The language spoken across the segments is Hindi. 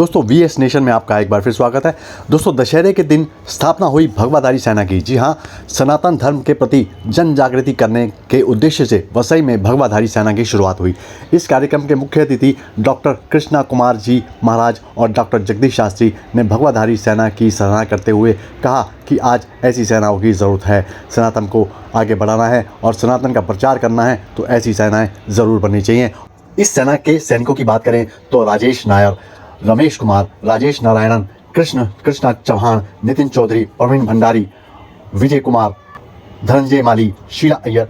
दोस्तों वीएस नेशन में आपका एक बार फिर स्वागत है। दोस्तों दशहरे के दिन स्थापना हुई भगवाधारी सेना की, जी हाँ, सनातन धर्म के प्रति जन जागृति करने के उद्देश्य से वसई में भगवाधारी सेना की शुरुआत हुई। इस कार्यक्रम के मुख्य अतिथि डॉक्टर कृष्णा कुमार जी महाराज और डॉक्टर जगदीश शास्त्री ने भगवाधारी सेना की सराहना करते हुए कहा कि आज ऐसी सेनाओं की ज़रूरत है। सनातन को आगे बढ़ाना है और सनातन का प्रचार करना है तो ऐसी सेनाएं ज़रूर बननी चाहिए। इस सेना के सैनिकों की बात करें तो राजेश नायर, रमेश कुमार, राजेश नारायणन, कृष्णा चौहान, नितिन चौधरी, प्रवीण भंडारी, विजय कुमार, धनंजय माली, शीला अय्यर,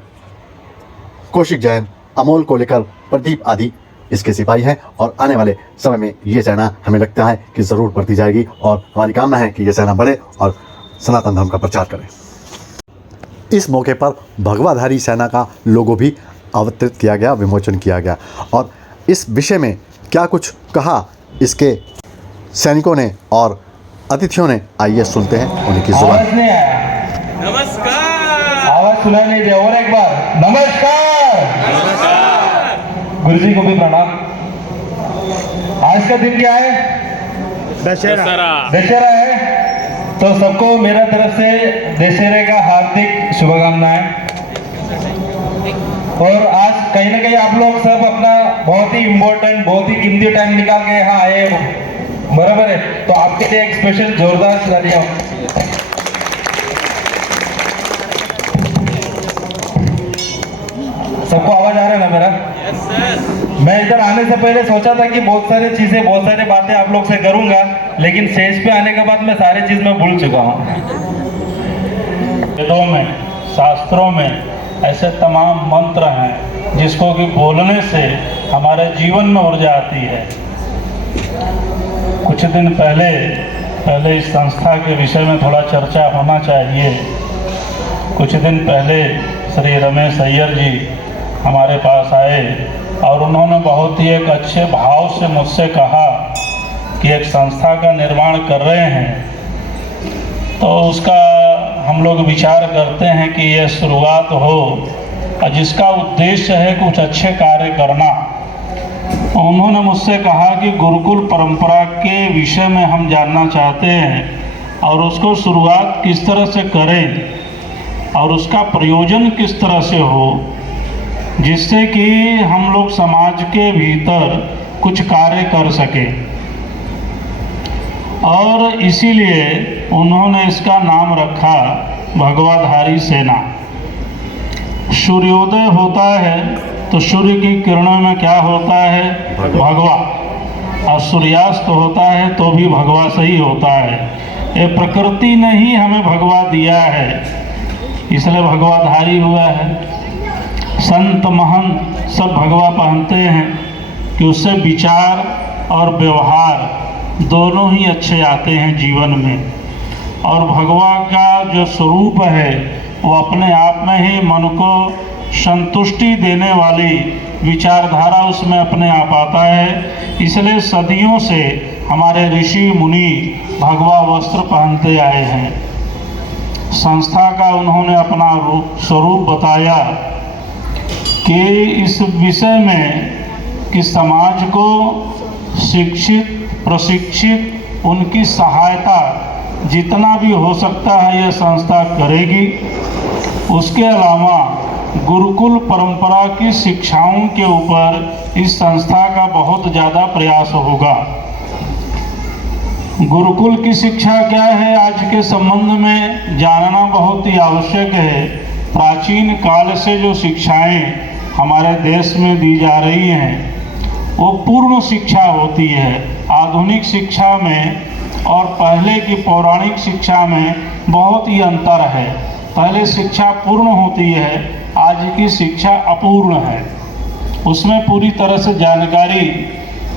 कौशिक जैन, अमोल कोलेकर, प्रदीप आदि इसके सिपाही हैं और आने वाले समय में ये सेना हमें लगता है कि ज़रूर बढ़ती जाएगी और हमारी कामना है कि ये सेना बढ़े और सनातन धर्म का प्रचार करे। इस मौके पर भगवाधारी सेना का लोगो भी अवतरित किया गया, विमोचन किया गया और इस विषय में क्या कुछ कहा इसके सैनिकों ने और अतिथियों ने, आइए सुनते हैं उन्हीं की जुबान। नमस्कार। आवाज सुनाई नहीं दे, और एक बार नमस्कार। नमस्कार। गुरुजी को भी प्रणाम। आज का दिन क्या है? दशहरा है, तो सबको मेरा तरफ से दशहरे का हार्दिक शुभकामनाएं। और आज कहीं ना कहीं आप लोग सब अपना बहुत ही इम्पोर्टेंट, बहुत ही कीमती टाइम निकाल के यहाँ आए हो, बराबर है? तो आपके लिए एक स्पेशल जोरदार तालियां। सबको आवाज आ रहा है ना मेरा? Yes sir. मैं इधर आने से पहले सोचा था कि बहुत सारी चीजें, बहुत सारी बातें आप लोग से करूंगा, लेकिन स्टेज पे आने के बाद मैं सारी चीज में भूल चुका हूँ। वेदों में, शास्त्रों में ऐसे तमाम मंत्र हैं जिसको कि बोलने से हमारे जीवन में ऊर्जा आती है। कुछ दिन पहले इस संस्था के विषय में थोड़ा चर्चा होना चाहिए। कुछ दिन पहले श्री रमेश अय्यर जी हमारे पास आए और उन्होंने बहुत ही एक अच्छे भाव से मुझसे कहा कि एक संस्था का निर्माण कर रहे हैं, तो उसका हम लोग विचार करते हैं कि यह शुरुआत हो और जिसका उद्देश्य है कुछ अच्छे कार्य करना। उन्होंने मुझसे कहा कि गुरुकुल परंपरा के विषय में हम जानना चाहते हैं और उसको शुरुआत किस तरह से करें और उसका प्रयोजन किस तरह से हो, जिससे कि हम लोग समाज के भीतर कुछ कार्य कर सकें। और इसीलिए उन्होंने इसका नाम रखा भगवाधारी सेना। सूर्योदय होता है तो सूर्य की किरणों में क्या होता है? भगवा। और सूर्यास्त होता है तो भी भगवा से ही होता है। ये प्रकृति ने ही हमें भगवा दिया है, इसलिए भगवाधारी हुआ है। संत महंत सब भगवा पहनते हैं कि उससे विचार और व्यवहार दोनों ही अच्छे आते हैं जीवन में। और भगवा का जो स्वरूप है वो अपने आप में ही मन को संतुष्टि देने वाली विचारधारा उसमें अपने आप आता है। इसलिए सदियों से हमारे ऋषि मुनि भगवा वस्त्र पहनते आए हैं। संस्था का उन्होंने अपना स्वरूप बताया कि इस विषय में कि समाज को शिक्षित, प्रशिक्षित, उनकी सहायता जितना भी हो सकता है यह संस्था करेगी। उसके अलावा गुरुकुल परंपरा की शिक्षाओं के ऊपर इस संस्था का बहुत ज़्यादा प्रयास होगा। गुरुकुल की शिक्षा क्या है आज के संबंध में जानना बहुत ही आवश्यक है। प्राचीन काल से जो शिक्षाएं हमारे देश में दी जा रही हैं वो पूर्ण शिक्षा होती है। आधुनिक शिक्षा में और पहले की पौराणिक शिक्षा में बहुत ही अंतर है। पहले शिक्षा पूर्ण होती है, आज की शिक्षा अपूर्ण है। उसमें पूरी तरह से जानकारी,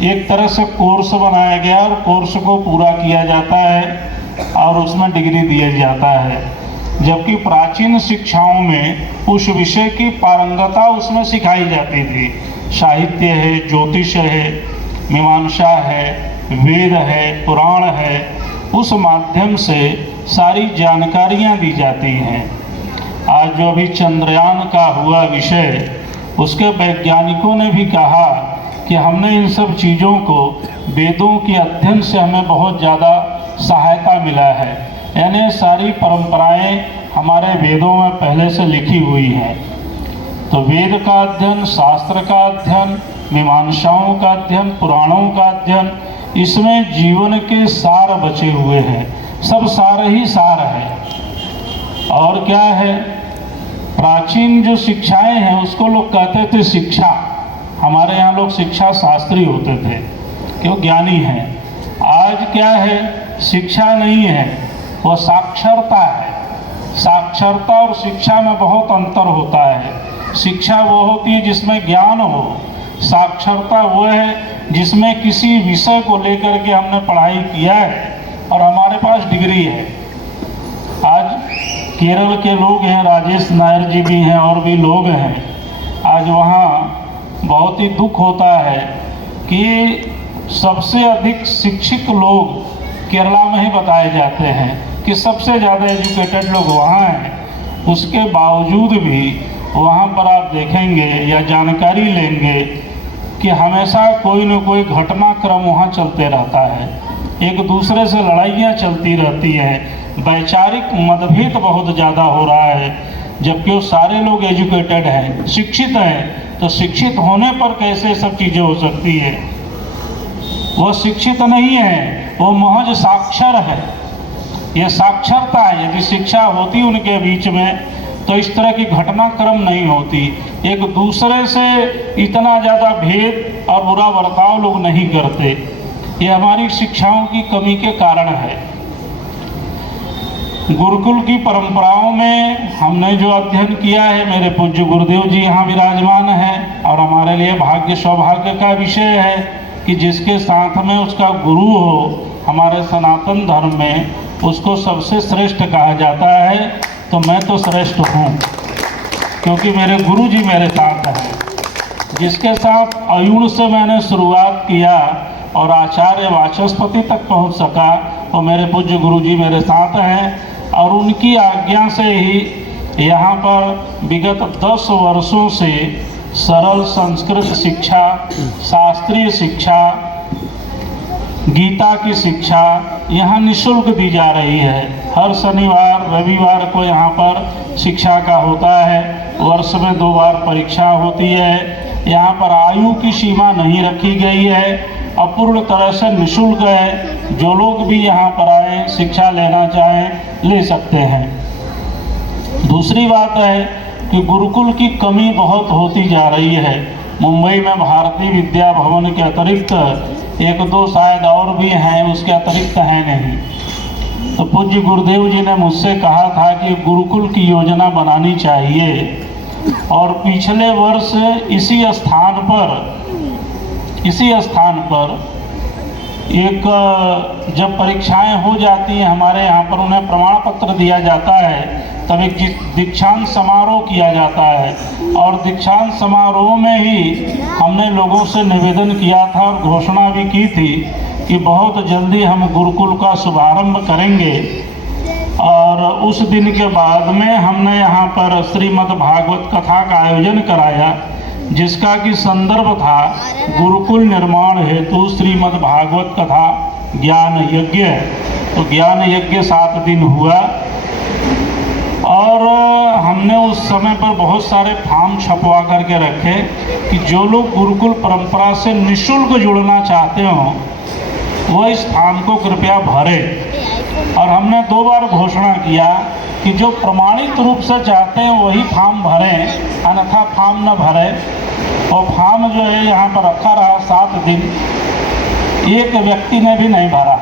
एक तरह से कोर्स बनाया गया और कोर्स को पूरा किया जाता है और उसमें डिग्री दिया जाता है। जबकि प्राचीन शिक्षाओं में उस विषय की पारंगता उसमें सिखाई जाती थी। साहित्य है, ज्योतिष है, मीमांसा है, वेद है, पुराण है, उस माध्यम से सारी जानकारियाँ दी जाती हैं। आज जो अभी चंद्रयान का हुआ विषय, उसके वैज्ञानिकों ने भी कहा कि हमने इन सब चीज़ों को वेदों के अध्ययन से हमें बहुत ज़्यादा सहायता मिला है। यानी सारी परंपराएं हमारे वेदों में पहले से लिखी हुई हैं। तो वेद का अध्ययन, शास्त्र का अध्ययन, मीमांसाओं का अध्ययन, पुराणों का अध्ययन, इसमें जीवन के सार बचे हुए हैं। सब सार ही सार है। और क्या है, प्राचीन जो शिक्षाएं हैं उसको लोग कहते थे शिक्षा। हमारे यहाँ लोग शिक्षा शास्त्री होते थे, क्यों, ज्ञानी हैं। आज क्या है, शिक्षा नहीं है, वो साक्षरता है। साक्षरता और शिक्षा में बहुत अंतर होता है। शिक्षा वो होती है जिसमें ज्ञान हो, साक्षरता वो है जिसमें किसी विषय को लेकर के हमने पढ़ाई किया है और हमारे पास डिग्री है। आज केरल के लोग हैं, राजेश नायर जी भी हैं और भी लोग हैं। आज वहाँ बहुत ही दुख होता है कि सबसे अधिक शिक्षित लोग केरला में ही बताए जाते हैं कि सबसे ज़्यादा एजुकेटेड लोग वहाँ हैं। उसके बावजूद भी वहाँ पर आप देखेंगे या जानकारी लेंगे कि हमेशा कोई न कोई घटनाक्रम वहाँ चलते रहता है। एक दूसरे से लड़ाइयाँ चलती रहती हैं, वैचारिक मतभेद बहुत ज़्यादा हो रहा है। जबकि वो सारे लोग एजुकेटेड हैं, शिक्षित हैं, तो शिक्षित होने पर कैसे सब चीज़ें हो सकती है। वो शिक्षित नहीं है, वो महज साक्षर है। ये साक्षरता है। यदि शिक्षा होती उनके बीच में तो इस तरह की घटनाक्रम नहीं होती। एक दूसरे से इतना ज़्यादा भेद और बुरा बर्ताव लोग नहीं करते। ये हमारी शिक्षाओं की कमी के कारण है। गुरुकुल की परंपराओं में हमने जो अध्ययन किया है, मेरे पूज्य गुरुदेव जी यहाँ विराजमान हैं और हमारे लिए भाग्य सौभाग्य का विषय है कि जिसके साथ में उसका गुरु हो। हमारे सनातन धर्म में उसको सबसे श्रेष्ठ कहा जाता है। तो मैं तो श्रेष्ठ हूँ क्योंकि मेरे गुरु जी मेरे साथ हैं। जिसके साथ अयुण से मैंने शुरुआत किया और आचार्य वाचस्पति तक पहुँच सका, वो मेरे पूज्य गुरु जी मेरे साथ हैं। और उनकी आज्ञा से ही यहाँ पर विगत 10 वर्षों से सरल संस्कृत शिक्षा, शास्त्रीय शिक्षा, गीता की शिक्षा यहाँ निःशुल्क दी जा रही है। हर शनिवार रविवार को यहाँ पर शिक्षा का होता है। वर्ष में 2 बार परीक्षा होती है। यहाँ पर आयु की सीमा नहीं रखी गई है, अपूर्ण तरह से निःशुल्क है। जो लोग भी यहाँ पर आए, शिक्षा लेना चाहें, ले सकते हैं। दूसरी बात है कि गुरुकुल की कमी बहुत होती जा रही है। मुंबई में भारतीय विद्या भवन के अतिरिक्त 1-2 शायद और भी हैं, उसके अतिरिक्त हैं नहीं। तो पूज्य गुरुदेव जी ने मुझसे कहा था कि गुरुकुल की योजना बनानी चाहिए। और पिछले वर्ष इसी स्थान पर एक जब परीक्षाएं हो जाती हैं हमारे यहाँ पर, उन्हें प्रमाण पत्र दिया जाता है, तब एक दीक्षांत समारोह किया जाता है। और दीक्षांत समारोह में ही हमने लोगों से निवेदन किया था और घोषणा भी की थी कि बहुत जल्दी हम गुरुकुल का शुभारंभ करेंगे। और उस दिन के बाद में हमने यहाँ पर श्रीमद् भागवत कथा का आयोजन कराया, जिसका कि संदर्भ था गुरुकुल निर्माण हेतु श्रीमद् भागवत कथा ज्ञान यज्ञ। तो ज्ञान यज्ञ 7 दिन हुआ और हमने उस समय पर बहुत सारे फॉर्म छपवा करके रखे कि जो लोग गुरुकुल परंपरा से निःशुल्क जुड़ना चाहते हो वो इस फॉर्म को कृपया भरें। और हमने 2 बार घोषणा किया कि जो प्रमाणित रूप से चाहते हैं वही फॉर्म भरें, अन्यथा फॉर्म न भरें। और फॉर्म जो है यहाँ पर रखा रहा 7 दिन, एक व्यक्ति ने भी नहीं भरा।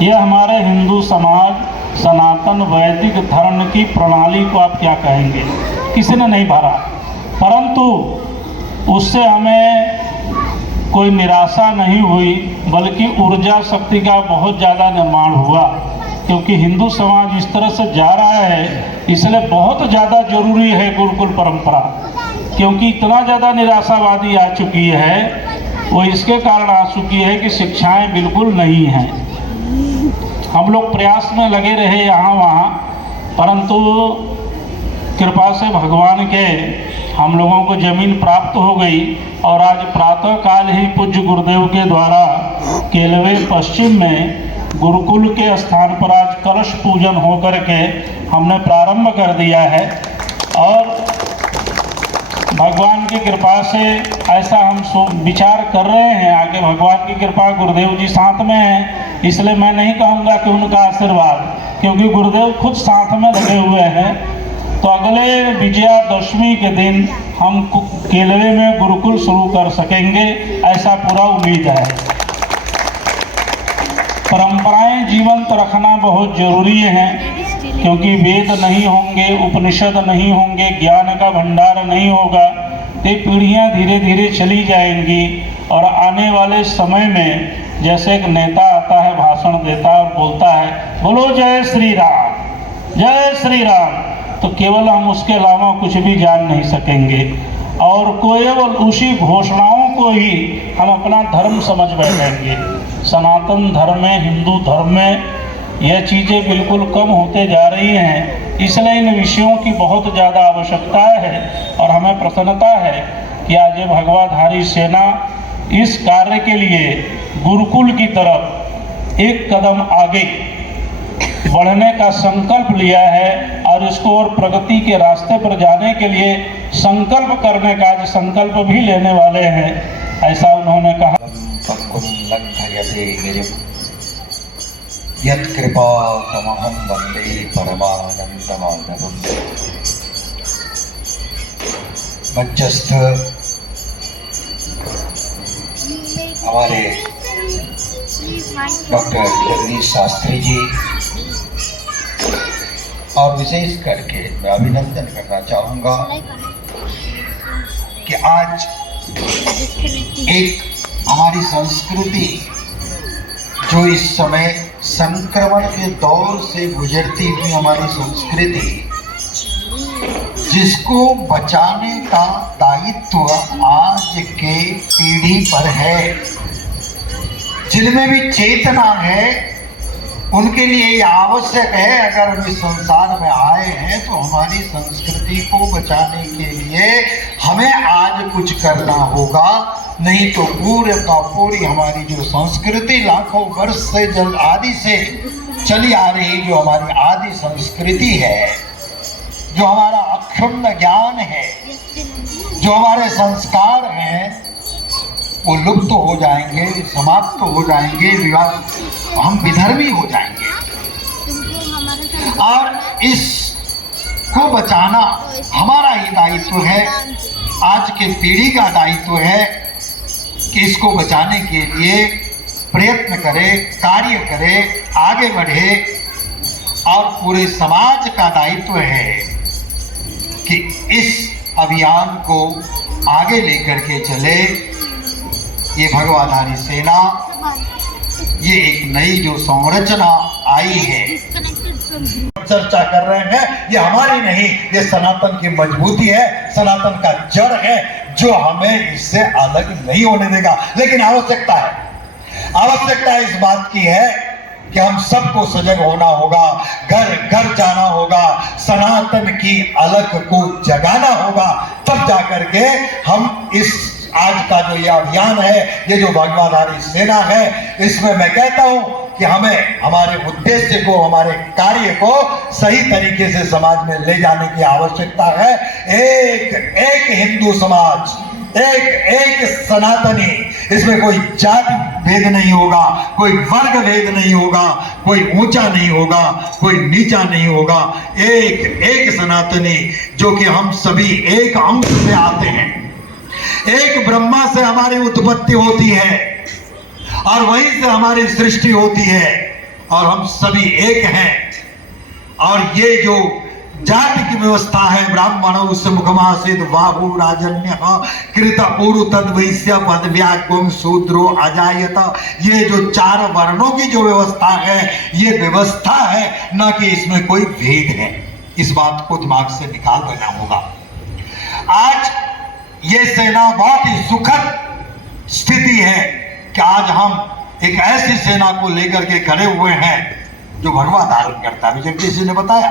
यह हमारे हिंदू समाज, सनातन वैदिक धर्म की प्रणाली को आप क्या कहेंगे, किसी ने नहीं भरा। परंतु उससे हमें कोई निराशा नहीं हुई, बल्कि ऊर्जा शक्ति का बहुत ज़्यादा निर्माण हुआ। क्योंकि हिंदू समाज इस तरह से जा रहा है, इसलिए बहुत ज़्यादा जरूरी है गुरुकुल परंपरा। क्योंकि इतना ज़्यादा निराशावादी आ चुकी है, वो इसके कारण आ चुकी है कि शिक्षाएं बिल्कुल नहीं हैं। हम लोग प्रयास में लगे रहे यहाँ वहाँ, परंतु कृपा से भगवान के हम लोगों को जमीन प्राप्त हो गई और आज प्रातः काल ही पूज्य गुरुदेव के द्वारा केलवे पश्चिम में गुरुकुल के स्थान पर आज कलश पूजन हो करके हमने प्रारंभ कर दिया है। और भगवान की कृपा से ऐसा हम विचार कर रहे हैं, आगे भगवान की कृपा, गुरुदेव जी साथ में हैं, इसलिए मैं नहीं कहूँगा कि उनका आशीर्वाद, क्योंकि गुरुदेव खुद साथ में लगे हुए हैं। तो अगले विजयादशमी के दिन हम केलवे में गुरुकुल शुरू कर सकेंगे, ऐसा पूरा उम्मीद है। परंपराएं जीवंत रखना बहुत जरूरी है, क्योंकि वेद नहीं होंगे, उपनिषद नहीं होंगे, ज्ञान का भंडार नहीं होगा, ये पीढ़ियां धीरे धीरे चली जाएंगी। और आने वाले समय में जैसे एक नेता आता है, भाषण देता है और बोलता है बोलो जय श्री राम, जय श्री राम, तो केवल हम उसके अलावा कुछ भी जान नहीं सकेंगे और केवल उसी घोषणाओं को ही हम अपना धर्म समझ बैठेंगे। सनातन धर्म में, हिंदू धर्म में यह चीज़ें बिल्कुल कम होते जा रही हैं, इसलिए इन विषयों की बहुत ज़्यादा आवश्यकता है। और हमें प्रसन्नता है कि आज ये भगवाधारी सेना इस कार्य के लिए गुरुकुल की तरफ एक कदम आगे बढ़ने का संकल्प लिया है और इसको और प्रगति के रास्ते पर जाने के लिए संकल्प करने का आज संकल्प भी लेने वाले हैं, ऐसा उन्होंने कहा। यत्कृपातमहं वन्दे परमानन्दमाधवम्। मध्यस्थ हमारे डॉक्टर जगदीश शास्त्री जी, और विशेष करके मैं अभिनंदन करना चाहूँगा कि आज एक हमारी संस्कृति जो इस समय संक्रमण के दौर से गुजरती हुई हमारी संस्कृति, जिसको बचाने का दायित्व आज के पीढ़ी पर है। जिनमें भी चेतना है उनके लिए ये आवश्यक है, अगर हम इस संसार में आए हैं तो हमारी संस्कृति को बचाने के लिए हमें आज कुछ करना होगा, नहीं तो पूरे का पूरी हमारी जो संस्कृति लाखों वर्ष से जल आदि से चली आ रही, जो हमारी आदि संस्कृति है, जो हमारा अक्षुण्ण ज्ञान है, जो हमारे संस्कार हैं, वो लुप्त हो जाएंगे, समाप्त हो जाएंगे, हम विधर्मी हो जाएंगे। और इसको बचाना हमारा ही दायित्व है, आज के पीढ़ी का दायित्व है कि इसको बचाने के लिए प्रयत्न करे, कार्य करे, आगे बढ़े। और पूरे समाज का दायित्व है कि इस अभियान को आगे लेकर के चले। ये भगवाधारी सेना, ये एक नई जो संरचना आई है, चर्चा कर रहे हैं, ये हमारी नहीं, ये सनातन की मजबूती है, सनातन का जड़ है, जो हमें इससे अलग नहीं होने देगा। लेकिन आवश्यकता इस बात की है कि हम सबको सजग होना होगा, घर घर जाना होगा, सनातन की अलग को जगाना होगा, तब जाकर के हम इस आज का जो ये अभियान है, ये जो भगवाधारी सेना है, इसमें मैं कहता हूं कि हमें हमारे उद्देश्य को, हमारे कार्य को सही तरीके से समाज में ले जाने की आवश्यकता है। एक हिंदू समाज, एक सनातनी, इसमें कोई जाति भेद नहीं होगा, कोई वर्ग भेद नहीं होगा, कोई ऊंचा नहीं होगा, कोई नीचा नहीं होगा। एक सनातनी, जो कि हम सभी एक अंश से आते हैं, एक ब्रह्मा से हमारी उत्पत्ति होती है और वहीं से हमारी सृष्टि होती है, और हम सभी एक हैं। और ये जो जाति की व्यवस्था है, ब्राह्मण मुखमासित बाहु राजन्य कृत पूर्व तद वैश्य पदव्यागम शूद्रो अजायत, ये जो 4 वर्णों की जो व्यवस्था है, ये व्यवस्था है, न कि इसमें कोई भेद है। इस बात को दिमाग से निकाल देना होगा। आज ये सेना बहुत ही सुखद स्थिति है कि आज हम एक ऐसी सेना को लेकर के खड़े हुए हैं जो भगवा धारण करता है। जगदीश जी ने बताया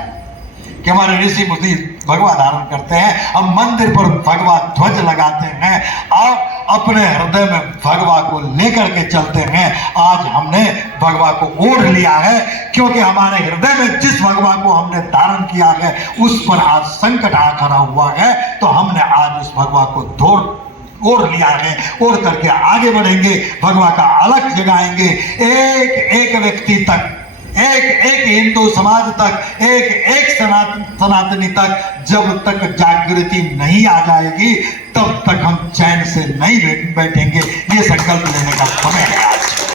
कि हमारे ऋषि मुनि भगवा धारण करते हैं, अब मंदिर पर भगवा ध्वज लगाते हैं, आप अपने हृदय में भगवा को लेकर के चलते हैं। आज हमने भगवा को ओढ़ लिया है, क्योंकि हमारे हृदय में जिस भगवा को हमने धारण किया है उस पर आज संकट आ खड़ा हुआ है, तो हमने आज उस भगवा को ओढ़ लिया है, ओढ़ करके आगे बढ़ेंगे, भगवा का अलग जगाएंगे। एक एक व्यक्ति तक, एक एक हिंदू समाज तक, एक एक सनातनी तक जब तक जागृति नहीं आ जाएगी तब तक हम चैन से नहीं बैठेंगे। ये संकल्प लेने का समय है।